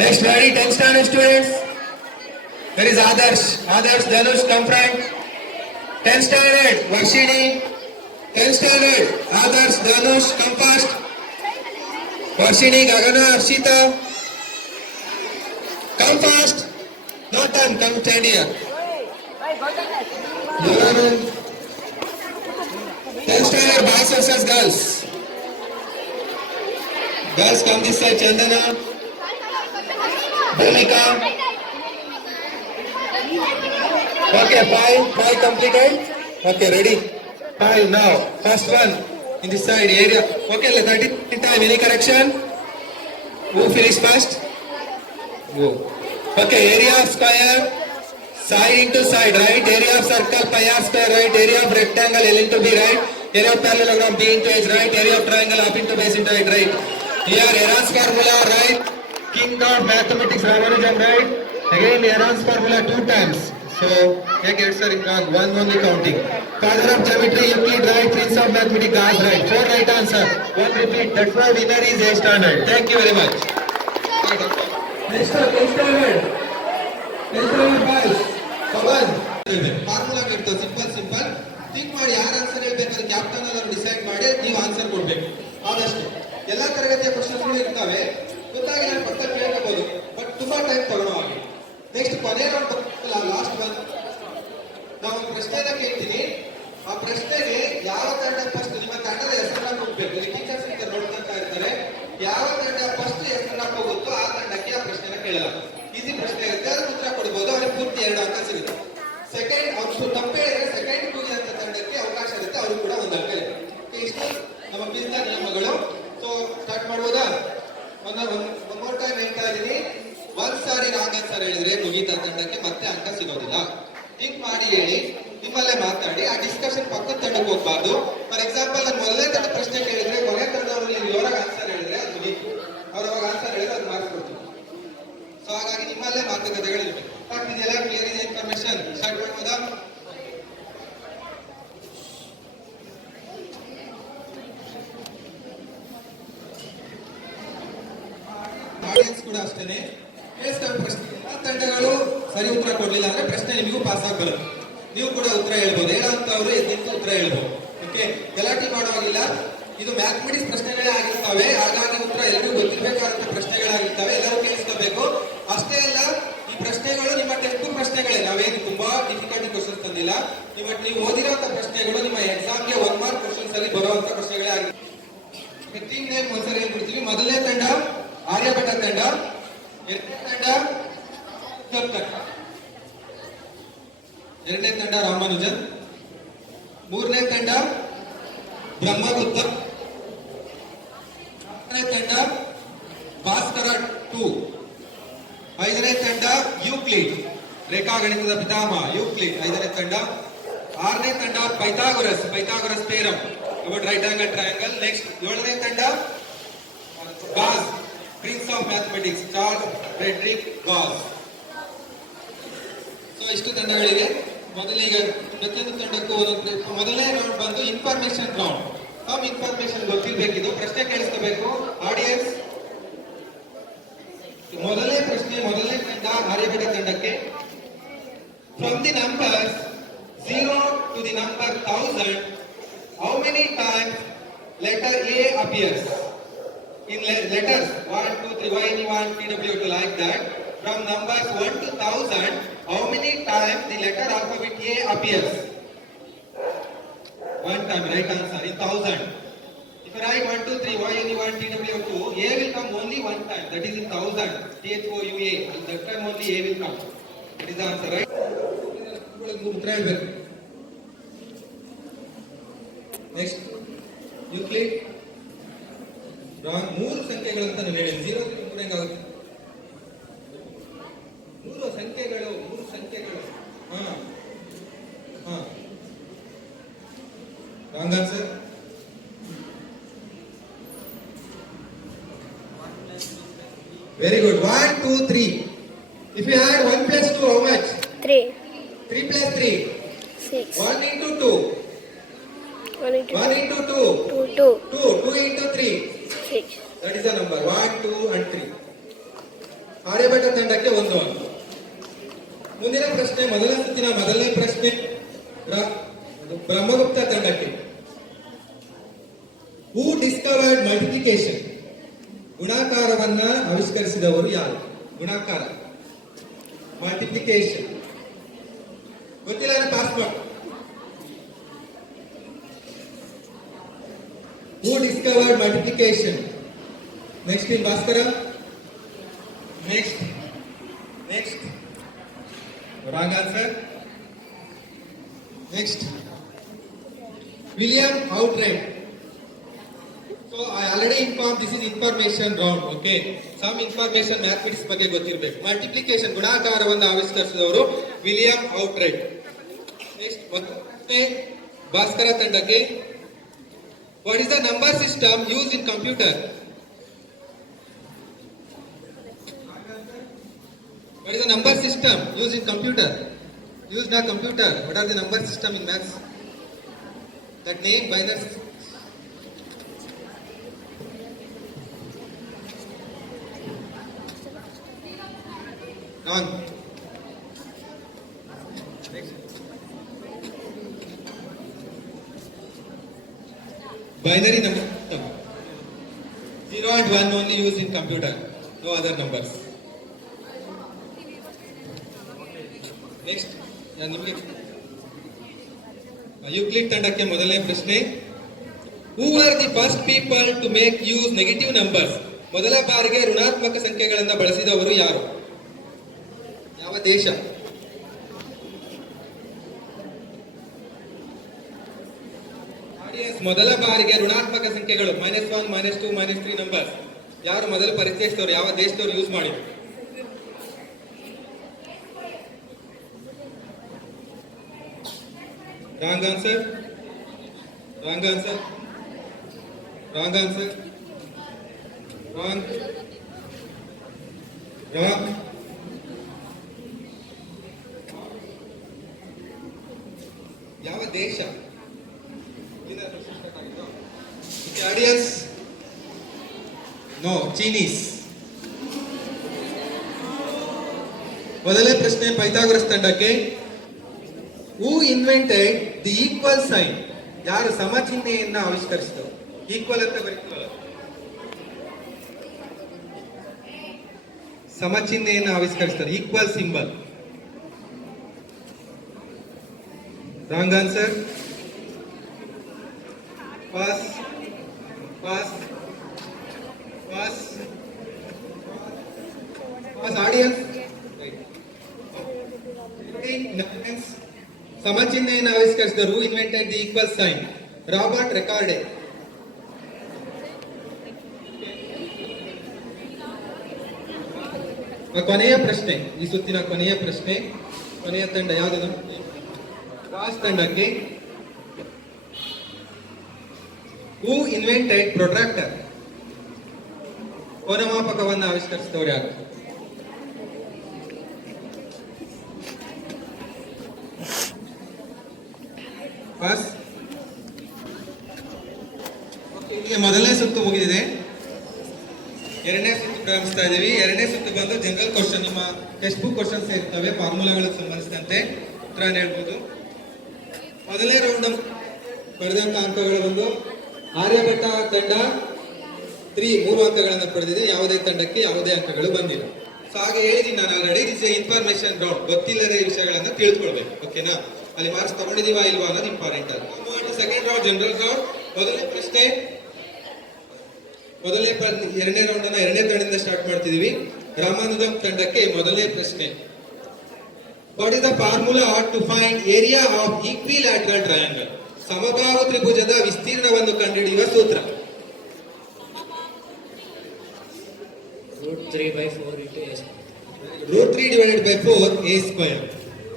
Next, ready, 10 standard students. There is Adarsh. Adarsh, Dhanush, come front. 10 standard, Varshini. 10 standard, Adarsh, Dhanush, come fast. Varshini, Gagana, Arshita. Come fast. No time, come stand here. 10 standard, boys versus girls. Girls, come this side, Chandana. Bhumika. Okay, five completed. Okay, ready? 5 now. First one in this side area. Okay, 30 time. Any correction? Who finish first? Go. Okay, area of square. Side into side, right? Area of circle, pi r square, right? Area of rectangle, L into B, right? Area of parallelogram, B into H, right? Area of triangle, up into base into height, right? Here, Heron's formula, right? King of mathematics, Ramanujan, right? Again, Heron's formula 2 times. So, take answer in one only counting. Father of geometry, Euclid, right? Prince of mathematics, Gauss, right? 4 right answer. 1 repeat. That's why winner is A standard. Thank you very much. Next up, A standard. A standard, guys. Come on. Formula ಇರ್ತದೆ simple think ಮಾಡಿ ಯಾರು ಆನ್ಸರ್ ಹೇಳ್ಬೇಕಾದ್ರೆ ಕ್ಯಾಪ್ಟನ್ ಅವರು ಡಿಸೈಡ್ ಮಾಡಿ ನೀವು ಆನ್ಸರ್ ಕೊಡ್ಬೇಕು. ಆದಷ್ಟು ಎಲ್ಲಾ ತರಗತಿಯ ಕ್ವಶನ್ಸ್ಗಳು ಇರ್ತವೆ, ಗೊತ್ತಾಗಿಲ್ಲ ಪಕ್ಕ ಕೇಳ್ಕೋಬಹುದು, ಬಟ್ ತುಂಬಾ ಟೈಮ್ ತಗೊಳ್ಳೋವಾಗಿ. ನೆಕ್ಸ್ಟ್ ಕೊನೆ ಲಾಸ್ಟ್ ಒನ್ ನಾವು ಪ್ರಶ್ನೆನ ಕೇಳ್ತೀನಿ. ಆ ಪ್ರಶ್ನೆಗೆ ಯಾವ ತಂಡ ಫಸ್ಟ್, ನಿಮ್ಮ ತಂಡದ ಹೆಸರನ್ನ ಕೊಡ್ಬೇಕು. ಇಲ್ಲಿ ಟೀಚರ್ಸ್ ನೋಡ್ತಾ ಇರ್ತಾರೆ, ಯಾವ ತಂಡ ಫಸ್ಟ್ ಹೆಸರನ್ನ ಹೋಗುತ್ತೋ ಆ ತಂಡಕ್ಕೆ ಆ ಪ್ರಶ್ನೆನ ಕೇಳಲ್ಲ. ಈಸಿ ಪ್ರಶ್ನೆ ಇರುತ್ತೆ, ಅದಕ್ಕೆ ಉತ್ತರ ಕೊಡಬಹುದು, ಅವ್ರಿಗೆ ಪೂರ್ತಿ 2 ಅಂಕ ಸಿಗುತ್ತೆ. ಸೆಕೆಂಡ್ ಅವ್ರು ತಪ್ಪು ಹೇಳಿದ್ರೆ ಸೆಕೆಂಡ್ ಕೂಗಿದಂತ ತಂಡಕ್ಕೆ ಅವಕಾಶ ಇರುತ್ತೆ, ಅವರು ಕೂಡ 1 ಅಂಕ ಇರುತ್ತೆ. ಇಷ್ಟು ನಮ್ಮ ಕ್ವಿಜ್ನ ನಿಯಮಗಳು. ಸೊ ಸ್ಟಾರ್ಟ್ ಮಾಡ್ಬೋದಾ? ಒನ್ ಮೋರ್ ಟೈಮ್ ಹೇಳ್ತಾ ಇದೀನಿ. ಒಂದ್ಸಾರಿ ರಾಂಗ್ ಆನ್ಸರ್ ಹೇಳಿದ್ರೆ ಮುಗೀತ ತಂಡಕ್ಕೆ ಮತ್ತೆ ಅಂಕ ಸಿಗೋದಿಲ್ಲ. ಥಿಂಕ್ ಮಾಡಿ ಹೇಳಿ, ನಿಮ್ಮಲ್ಲೇ ಮಾತಾಡಿ. ಆ ಡಿಸ್ಕಷನ್ ಪಕ್ಕದ ತಂಡಕ್ಕೆ ಹೋಗ್ಬಾರ್ದು. ಫಾರ್ ಎಕ್ಸಾಂಪಲ್ ನಾನು ಮೊದಲನೇ ತಂಡ ಪ್ರಶ್ನೆ ಕೇಳಿದ್ರೆ ಕೊನೆ ತಂಡವರಲ್ಲಿ ಜೋರಾಗಿ ಆನ್ಸರ್ ಹೇಳಿದ್ರೆ ಅದು ಮುಗೀತು. ಅವ್ರು ಅವಾಗ ಆನ್ಸರ್ ಹೇಳಿದ್ರೆ ಅದು ಮಾರ್ಕ್ಸ್ ಕೊಡ್ತೀವಿ. ಸೊ ಹಾಗಾಗಿ ನಿಮ್ಮಲ್ಲೇ ಮಾತುಕತೆಗಳಿರ್ಬೇಕು. ಇದೆಲ್ಲ ಕ್ಲಿಯರ್ ಇದೆ ಇನ್ಫಾರ್ಮೇಶನ್. ಸ್ಟಾರ್ಟ್ ಮಾಡ್ಬೋದಾ? ಆಡಿಯನ್ಸ್ ಕೂಡ ಅಷ್ಟೇನೆ ಕೇಳಿಸ್ತವೆ ಪ್ರಶ್ನೆ. ತಂಡಗಳು ಸರಿ ಉತ್ತರ ಕೊಡ್ಲಿಲ್ಲ ಅಂದ್ರೆ ಪ್ರಶ್ನೆ ನಿಮಗೂ ಪಾಸ್ ಆಗಬಲ್ಲ. ನೀವು ಕೂಡ ಉತ್ತರ ಹೇಳ್ಬೋದು, ಹೇಳಂತವ್ರು ಎದ್ದಿದ್ದು ಉತ್ತರ ಹೇಳ್ಬೋದು. ಓಕೆ, ಗಲಾಟೆ ಮಾಡುವಾಗಿಲ್ಲ. ಇದು ಮ್ಯಾಥಮೆಟಿಕ್ಸ್ ಪ್ರಶ್ನೆಗಳೇ ಆಗಿರ್ತವೆ, ಹಾಗಾಗಿ ಉತ್ತರ ಎಲ್ಲರಿಗೂ ಗೊತ್ತಿರಬೇಕಾದಂತ ಪ್ರಶ್ನೆಗಳಾಗಿರ್ತವೆ, ಎಲ್ಲರೂ ಕೇಳಿಸ್ಕೋಬೇಕು. ಅಷ್ಟೇ ಅಲ್ಲ, ಈ ಪ್ರಶ್ನೆಗಳು ನಿಮ್ಮ ಟೆಕ್ಸ್ಟ್ ಬುಕ್ ಪ್ರಶ್ನೆಗಳೇ, ನಾವೇನು ತುಂಬಾ ಡಿಫಿಕಲ್ಟಿ ಕ್ವಶನ್ಸ್ ತಂದಿಲ್ಲ. ಬಟ್ ನೀವು ಓದಿರುವಂತ ಪ್ರಶ್ನೆಗಳು ನಿಮ್ಮ ಎಕ್ಸಾಮ್ಗೆ 1 ಮಾರ್ಕ್ ಕ್ವಶನ್ಸ್ ಅಲ್ಲಿ ಬರುವಂತ ಪ್ರಶ್ನೆಗಳೇ ಆಗಿದೆ. ಟೀಮ್ ನೇಮ್ ಒಂದ್ಸರಿ ಹೇಳ್ಬಿಡ್ತೀವಿ. ಮೊದಲನೇ ತಂಡ ಆರ್ಯಭಟ ತಂಡ, ಎರಡನೇ ತಂಡ ಎರಡನೇ ತಂಡ ರಾಮಾನುಜನ್, ಮೂರನೇ ತಂಡ ಬ್ರಹ್ಮಗುಪ್ತ, ನಾಲ್ಕನೇ ತಂಡ ಭಾಸ್ಕರ 2, ಐದನೇ ತಂಡ ಯೂಕ್ಲಿಡ್, ರೇಖಾಗಣಿತದ ಪಿತಾಮಹ ಯೂಕ್ಲಿಡ್ 5ನೇ ತಂಡ, ಆರನೇ ತಂಡ Pythagoras theorem about right angle triangle. Next 7ನೇ ತಂಡ Gauss, prince of mathematics Charles Frederick Gauss. So ಇಷ್ಟು ತಂಡಗಳಿವೆ. ಮೊದಲೀಗ ಪ್ರತಿಯೊಂದು ತಂಡಕ್ಕೂ ಮೊದಲನೇ ರೌಂಡ್ ಬಂದು ಇನ್ಫಾರ್ಮೇಶನ್ ರೌಂಡ್. ಕಮ್ ಇನ್ಫಾರ್ಮೇಶನ್ ಗೊತ್ತಿರ್ಬೇಕಿದು. ಪ್ರಶ್ನೆ ಕೇಳಿಸ್ಕೋಬೇಕು ಆಡಿಯನ್ಸ್. ಮೊದಲನೇ ಪ್ರಶ್ನೆ, ಮೊದಲನೇ ತಂಡ ಆರ್ಯಭಟ ತಂಡಕ್ಕೆ. From the numbers 0 to the number 1000, how many times letter A appears? In letters 1, 2, 3, why you want TW to like that? From numbers 1 to 1000, how many times the letter alphabet A appears? 1 time, right answer, in 1000. If you write 1, 2, 3, why you want TW2, A will come only 1 time, that is in 1000, THOUA, and that time only A will come. That is the answer, right? Next, Euclid. ಮೂರು ಸಂಖ್ಯೆಗಳಂತ ನಾನು ಹೇಳಿ 0 3 ಹೆಂಗಾಗುತ್ತೆ? ಮೂರು ಸಂಖ್ಯೆಗಳು. Wrong answer. Very good. 1, 2, 3. If you add 1 plus 2, how much? 3. 3 plus 3? 6. 1 into 2. 1 into 2. 2 into 3. 6. That is the number 1, 2 and 3. ಆರ್ಯಭಟ ತಂಡಕ್ಕೆ 1 ಅಂಕ. ಮುಂದಿನ ಪ್ರಶ್ನೆ, ಮೊದಲ ಸುತ್ತಿನ ಮೊದಲನೇ ಪ್ರಶ್ನೆ ಬ್ರಹ್ಮಗುಪ್ತ ತಂಡಕ್ಕೆ. ಹೂ ಡಿಸ್ಕವರ್ಡ್ ಮಲ್ಟಿಪ್ಲಿಕೇಶನ್? ಗುಣಾಕಾರವನ್ನ ಆವಿಷ್ಕರಿಸಿದವರು ಯಾರು? ಗುಣಾಕಾರ, ಮಲ್ಟಿಪ್ಲಿಕೇಶನ್ ಗೊತ್ತಿಲ್ಲ, ಪಾಸ್ ಮಾಡಿ. Who discovered multiplication? Next in Bhaskara. Next. Wrong answer. Next. William Outram. So I already informed this is information round. Okay. Some information mathematics ಬಗ್ಗೆ ಗೊತ್ತಿರಬೇಕು. Multiplication ಗುಣಾಕಾರವನ್ನು ಆವಿಷ್ಕರಿಸಿದವರು ವಿಲಿಯಂ ಔಟ್ರೈಟ್. Next ಮತ್ತೆ ಭಾಸ್ಕರ ತಂಡಕ್ಕೆ. What is the number system used in computer? What is the number system used in computer? Used in computer. What are the number system in maths? That name binary. On. Binary number system. 0 and 1 only used in computer. No other numbers. Next. Euclid ತಂಡಕ್ಕೆ ಮೊದಲನೇ ಪ್ರಶ್ನೆ. Who were the first people to make use negative numbers? ಮೊದಲ ಬಾರಿಗೆ ಋಣಾತ್ಮಕ ಸಂಖ್ಯೆಗಳನ್ನು ಬಳಸಿದವರು ಯಾರು? ಯಾವ ದೇಶ? ಮೊದಲ ಬಾರಿಗೆ ಋಣಾತ್ಮಕ ಸಂಖ್ಯೆಗಳು -1, -2, -3 ನಂಬರ್ಸ್ ಯಾರು ಮೊದಲು ಪರಿಚಯಿಸಿದವರು? ಯಾವ ದೇಶದವರು ಯೂಸ್ ಮಾಡಿ? Wrong answer. ರಾಂಗ್ ಯಾವ ದೇಶ? Audience? No, Chinese. ಮೊದಲನೇ ಪ್ರಶ್ನೆ ಪೈಥಾಗರಸ್ ತಂಡಕ್ಕೆ. Who invented the equal sign? ಯಾರು ಸಮಚಿಹ್ನೆಯನ್ನ ಆವಿಷ್ಕರಿಸಿದರು? ಈಕ್ವಲ್ ಅಂತ ಬರೀತೀವಲ್ಲ, ಸಮಚಿಹ್ನೆಯನ್ನ ಆವಿಷ್ಕರಿಸಿದರು, equal symbol. Wrong answer. Pass. Audience. ಸಮಚಿಹ್ನೆಯನ್ನು ಆವಿಷ್ಕರಿಸಿದರು. Who invented the equal sign? Robert Recorde. ಕೊನೆಯ ಪ್ರಶ್ನೆ, ಈ ಸುತ್ತಿನ ಕೊನೆಯ ಪ್ರಶ್ನೆ. ಕೊನೆಯ ತಂಡ ಯಾವುದು? ರಾಜ್ ತಂಡಕ್ಕೆ. Who invented protractor? ಕೋನಮಾಪಕವನ್ನು ಆವಿಷ್ಕರಿಸಿದವರು ಯಾರು? ಪಾಸ್. ಇಲ್ಲಿಗೆ ಮೊದಲನೇ ಸುತ್ತು ಮುಗಿದಿದೆ. ಎರಡನೇ ಸುತ್ತು ಪ್ರಾರಂಭಿಸ್ತಾ ಇದ್ದೀವಿ. ಎರಡನೇ ಸುತ್ತು ಬಂದು ಜನರಲ್ ಕ್ವಶನ್, ನಿಮ್ಮ ಟೆಕ್ಸ್ಟ್ ಬುಕ್ ಕ್ವಶನ್ಸ್ ಇರ್ತವೆ, ಫಾರ್ಮುಲಾಗಳಿಗೆ ಸಂಬಂಧಿಸಿದಂತೆ ಉತ್ತರ ಹೇಳ್ಬೋದು. ಮೊದಲನೇ ರೌಂಡ್ ಪಡೆದಂತ ಅಂಕಗಳು ಬಂದು ಆರ್ಯಭಟ ತಂಡ 3 ಅಂಕಗಳನ್ನು ಪಡೆದಿದೆ. ಯಾವುದೇ ತಂಡಕ್ಕೆ ಯಾವುದೇ ಅಂಕಗಳು ಬಂದಿಲ್ಲ. ಸೊ ಹಾಗೆ ಹೇಳಿದೀನಿ ನಾನು ಆಲ್ರೆಡಿ, ದಿಸ್ ಇನ್ಫಾರ್ಮೇಶನ್ ರೌಂಡ್. ಗೊತ್ತಿಲ್ಲದ ವಿಷಯಗಳನ್ನ ತಿಳಿದುಕೊಳ್ಬೇಕು. ಓಕೆನಾ? ಅಲ್ಲಿ ಮಾರ್ಕ್ಸ್ ತಗೊಂಡಿದೀವಾ ಇಲ್ವಾ ಅನ್ನೋದು important. Second round general round. ಮೊದಲನೇ ಪ್ರಶ್ನೆ, ಎರಡನೇ ರೌಂಡ್ ಅನ್ನ ಎರಡನೇ ತಂಡದಿಂದ ಸ್ಟಾರ್ಟ್ ಮಾಡ್ತಿದೀವಿ. ರಾಮಾನುಜಂ ತಂಡಕ್ಕೆ ಮೊದಲನೇ ಪ್ರಶ್ನೆ. What is the formula to find area of equilateral triangle? ಸಮಬಾಹು ತ್ರಿಭುಜದ ವಿಸ್ತೀರ್ಣವನ್ನು ಕಂಡುಹಿಡಿಯುವ ಸೂತ್ರ. √3/4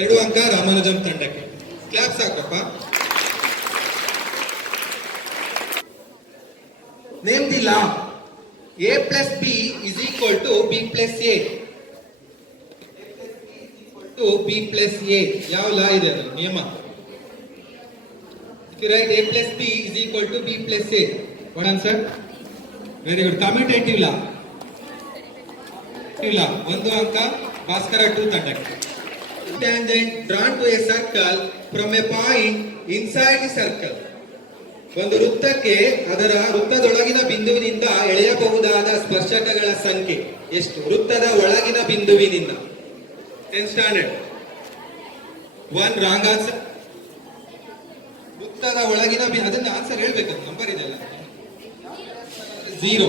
2 ಅಂಕ ರಾಮಾನುಜಂ ತಂಡಕ್ಕೆ. ಕ್ಲಾಪ್ಸ್ ಹಾಕಪ್ಪ. Name the law. A plus B is equal to B plus A. B plus A. ಯಾವ ಲಾ ಇದೆ ಅದರ ನಿಯಮ? Right, A plus B is equal to B plus A. What answer? Very good. Commutative law. ಇಲ್ಲ, 1 ಅಂಕ ಭಾಸ್ಕರ 2 ತಂಡಕ್ಕೆ. Tangent drawn to a circle from a point inside the circle. ಒಂದು ವೃತ್ತಕ್ಕೆ ಅದರ ವೃತ್ತದೊಳಗಿನ ಬಿಂದುವಿನಿಂದ ಎಳೆಯಬಹುದಾದ ಸ್ಪರ್ಶಕಗಳ ಸಂಖ್ಯೆ ಎಷ್ಟು? ವೃತ್ತದ ಒಳಗಿನ ಬಿಂದುವಿನಿಂದ. 10th standard. 1 wrong answer. ವೃತ್ತದ ಒಳಗಿನ ಅದನ್ನ ಆನ್ಸರ್ ಹೇಳ್ಬೇಕು, ನಂಬರ್ ಇದೆಲ್ಲ. 0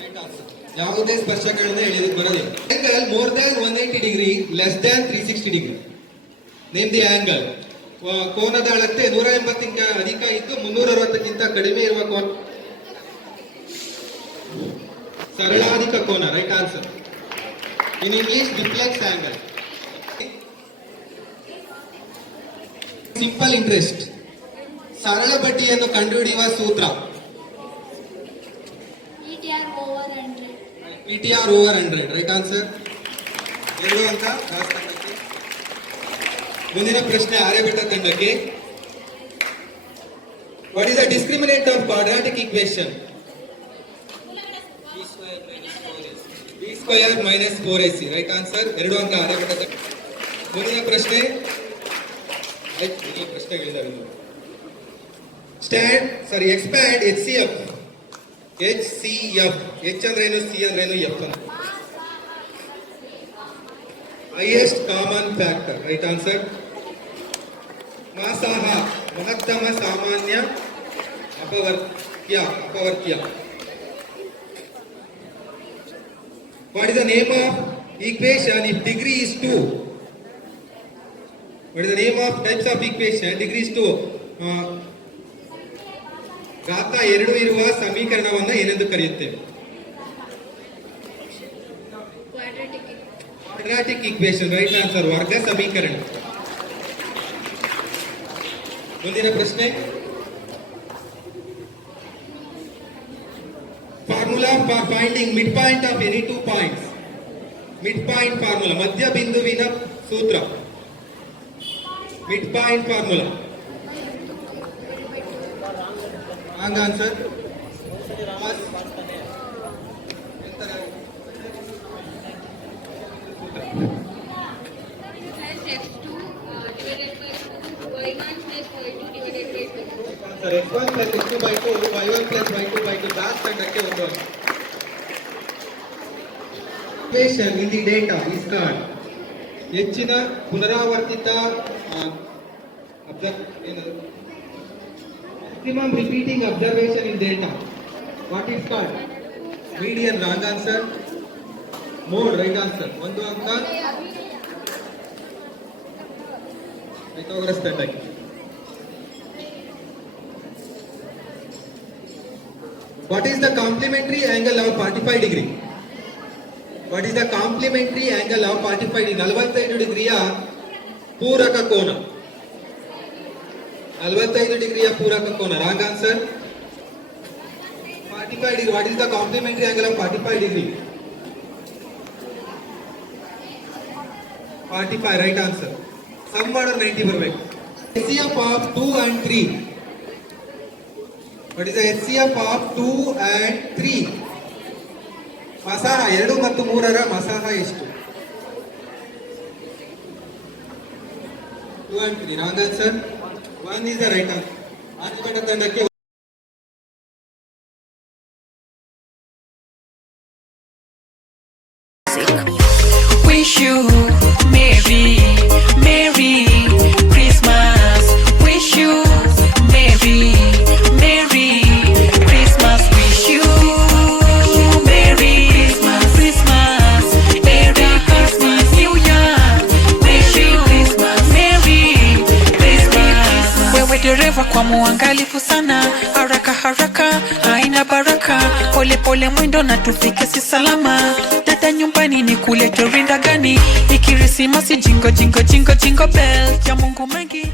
ರೈಟ್ ಆನ್ಸರ್. ಯಾವುದೇ ಸ್ಪರ್ಶಕಗಳನ್ನ ಎಳೆಯೋದಕ್ಕೆ ಬರೋದಿಲ್ಲ. Angle more than 180 degree less than 360 degree. Name the angle. ಕೋನದ ಅಳತೆ 180ಕ್ಕಿಂತ ಅಧಿಕ ಇದ್ದು 360ಕ್ಕಿಂತ ಕಡಿಮೆ ಇರುವ ಕೋನ ಸರಳಾಧಿಕ ಕೋನ. Right answer. In English reflex angle. Simple interest. ಸರಳ ಬಡ್ಡಿಯನ್ನು ಕಂಡುಹಿಡಿಯುವ ಸೂತ್ರ. PTR over 100. Right answer. 2 ಅಂಕ ಭಾಸ್ಕರ್. ಮುಂದಿನ ಪ್ರಶ್ನೆ ಆರ್ಯಭಟ್ಟ ತಂಡಕ್ಕೆ. What is the discriminant of quadratic equation? b square minus 4ac. Right answer. 2 ಅಂಕ ಆರ್ಯಭಟ್ಟ ತಂಡ. ಮುಂದಿನ ಪ್ರಶ್ನೆ ಪ್ರಶ್ನೆಗಳಿದ್ದಾವೆ. Expand HCF. H ಅಂದ್ರೇನು, C ಅಂದ್ರೇನು, F ಅಂತ. Highest common factor. Right answer. ಮಾಸಾಹ ಮಹತ್ತಮ ಸಾಮಾನ್ಯ ಅಪವರ್ತ್ಯ. What is the name of equation if degree is 2? What is the name of types of equation degree is 2? ಘಾತ 2 ಇರುವ ಸಮೀಕರಣವನ್ನು ಏನೆಂದು ಕರೆಯುತ್ತೇವೆ? Quadratic equation. Right answer. ವರ್ಗ ಸಮೀಕರಣ. ಮುಂದಿನ ಪ್ರಶ್ನೆ. Formula for finding mid point of any 2 points. Mid point formula, ಮಧ್ಯ ಬಿಂದುವಿನ ಸೂತ್ರ. Mid point formula. Wrong answer. X1 plus X2 by 2, Y1 plus Y2 by 2. ದಾಸ್ ತಂಡಕ್ಕೆ 1 ಅಂಕ. Equation in the data is called ಹೆಚ್ಚಿನ ಪುನರಾವರ್ತಿತ maximum repeating observation in data. What is called? Median. Wrong answer. Mode. Right answer. 1 ಅಂಕ ಪೈಥಾಗರಸ್ ತಂಡಕ್ಕೆ. What is the complementary angle of 45 degree? What is the complementary angle of 45 degree? 45 ಡಿಗ್ರಿಯ ಪೂರಕ ಕೋನ. 45 ಡಿಗ್ರಿಯ ಪೂರಕ ಕೋನ. Wrong answer. 45 degree. What is the complementary angle of 45 degree? 45. Right answer. Sum ಮಾಡೋದು 90 ಬರಬೇಕು. HCF of 2 and 3. What is the HCF of 2 and 3? ಮಸಾಹ 2 ಮತ್ತು 3ರ ಮಸಾಹ ಎಷ್ಟು? 2 and 3. Wrong answer. 1 is the right answer. Aryabhata ತಂಡಕ್ಕೆ. Wish you Merry Christmas. Wish you Merry Christmas. Wish you Merry Christmas. Merry Christmas. New Year. Wish you Merry Christmas. Wewe dereva kwa muangalifu sana, haraka haina baraka, pole mwendo na tufike si salama. Dada nyumbani ni kulete rinda gani, ikirisimasi jingo bell ya Mungu mengi.